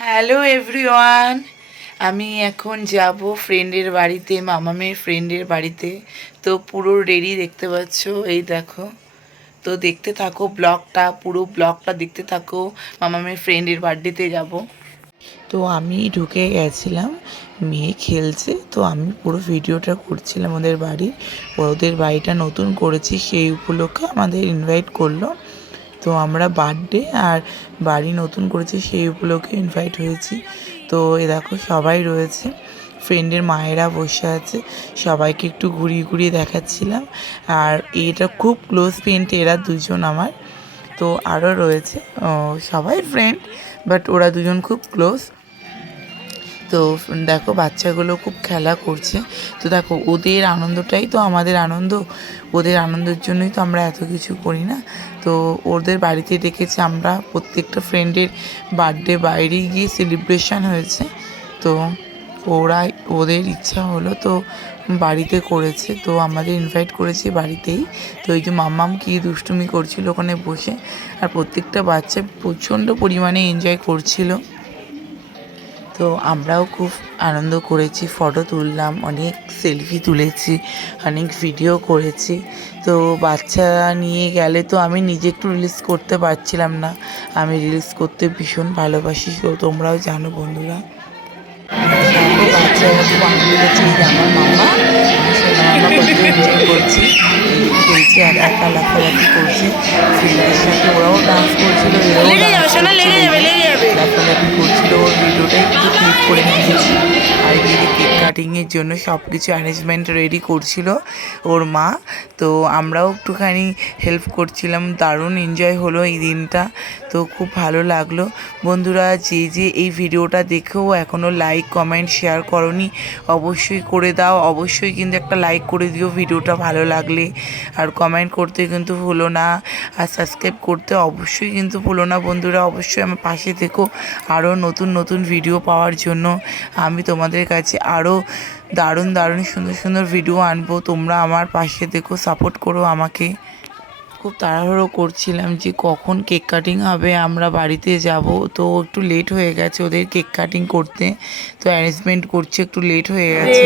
Hello everyone, আমি এখন যাব ফ্রেন্ডের বাড়িতে, মামামের ফ্রেন্ডের বাড়িতে। তো পুরো রেডি দেখতে পাচ্ছ, এই দেখো। তো দেখতে থাকো ব্লগটা, পুরো ব্লগটা দেখতে থাকো। মামামের ফ্রেন্ডের বার্থডেতে যাব। তো আমি ঢুকে গেছিলাম, মেয়ে খেলছে, তো আমি পুরো ভিডিওটা করছিলাম ওদের বাড়ির। ওদের বাড়িটা নতুন করেছি, সেই উপলক্ষে আমাদের ইনভাইট করলো। তো আমরা বার্থডে আর বাড়ি নতুন করেছি সেই উপলক্ষে ইনভাইট হয়েছি। তো এ দেখো সবাই রয়েছে, ফ্রেন্ডের মায়েরা বসে আছে, সবাইকে একটু ঘুরিয়ে ঘুরিয়ে দেখাচ্ছিলাম। আর এটা খুব ক্লোজ ফ্রেন্ড, এরা দুজন আমার। তো আরও রয়েছে, সবাই ফ্রেন্ড, বাট ওরা দুজন খুব ক্লোজ। তো দেখো বাচ্চাগুলো খুব খেলা করছে। তো দেখো ওদের আনন্দটাই তো আমাদের আনন্দ, ওদের আনন্দের জন্যই তো আমরা এত কিছু করি না। তো ওদের বাড়িতে ডেকেছে, আমরা প্রত্যেকটা ফ্রেন্ডের বার্থডে বাইরেই গিয়ে সেলিব্রেশন হয়েছে। তো ওদের ইচ্ছা হলো তো বাড়িতে করেছে, তো আমাদের ইনভাইট করেছে বাড়িতেই। তো এই যে মাম্মাম কি দুষ্টুমি করছিল ওখানে বসে, আর প্রত্যেকটা বাচ্চা প্রচণ্ড পরিমাণে এনজয় করছিল। তো আমরাও খুব আনন্দ করেছি, ফটো তুললাম, অনেক সেলফি তুলেছি, অনেক ভিডিও করেছি। তো বাচ্চা নিয়ে গেলে তো আমি নিজে একটু রিলিজ করতে পারছিলাম না। আমি রিলিজ করতে ভীষণ ভালোবাসি, তো তোমরাও জানো বন্ধুরা। বাচ্চারা খুব আনন্দ করছে, এই যে আমার মামা, মামা কত এনজয় করছে, খেলছে, একা একা লাফালাফি করছে ফ্রেন্ডের সাথে। ওরাও ডান্স করছিল, লাফালাফি করছিল। ওর ভিডিওটাই একটু ক্লিক করে নিয়েছি। আর এদিকে কেক কাটিংয়ের জন্য সব কিছু অ্যারেঞ্জমেন্ট রেডি করছিল ওর মা। তো আমরাও একটুখানি হেল্প করছিলাম। দারুণ এনজয় হলো এই দিনটা, তো খুব ভালো লাগলো। বন্ধুরা, যে এই ভিডিওটা দেখেও এখনও লাইক কমেন্ট শেয়ার করনি, অবশ্যই করে দাও। অবশ্যই কিন্তু একটা লাইক করে দিও ভিডিওটা ভালো লাগলে, আর কমেন্ট করতে কিন্তু ভুলো না, আর সাবস্ক্রাইব করতে অবশ্যই কিন্তু ভুলো না। বন্ধুরা, অবশ্যই আমার পাশে থেকো আরও নতুন নতুন ভিডিও পাওয়ার জন্য। আমি তোমাদের কাছে আরও দারুণ দারুণ সুন্দর সুন্দর ভিডিও আনবো। তোমরা আমার পাশে থেকো, সাপোর্ট করো আমাকে। খুব তাড়াহুড়ো করছিলাম যে কখন কেক কাটিং হবে, আমরা বাড়িতে যাব। তো একটু লেট হয়ে গেছে ওদের কেক কাটিং করতে, তো অ্যারেঞ্জমেন্ট করছে, একটু লেট হয়ে গেছে।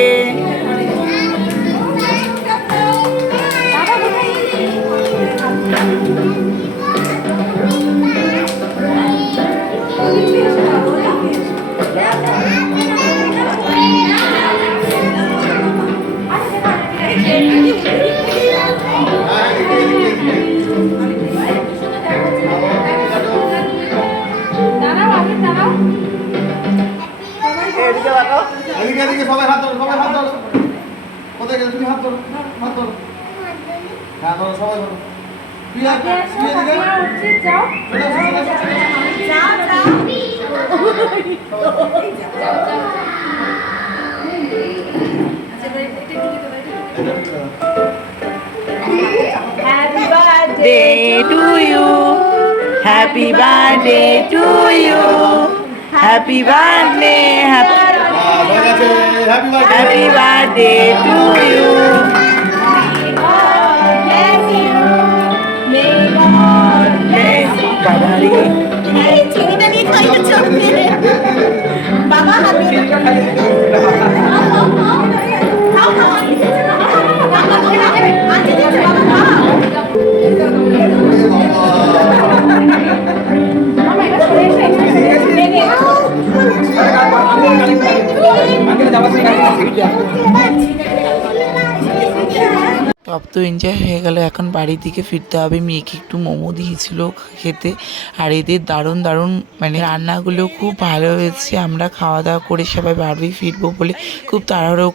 এদিকে সবাই হাত ধরো, সবাই হাত ধরো। কোথায় গেলে তুমি? হাত ধরো, হাত ধরো। হ্যাঁ ধরো, সবাই ধরো। প্রিয়া, প্রিয়া দিকে যাও, যাও, যাও। Happy birthday to you, happy birthday to you, happy birthday, happy birthday to you. May God bless you. বাবা সব তো এনজয় হয়ে গেল, এখন বাড়ির দিকে ফিরতে হবে। মেয়েকে একটু মোমো দিয়েছিল খেতে, আর এদের দারুণ দারুণ মানে রান্নাগুলো খুব ভালো হয়েছে। আমরা খাওয়া দাওয়া করে সবাই বাড়ি ফিরবো বলে খুব তাড়াহুড়ো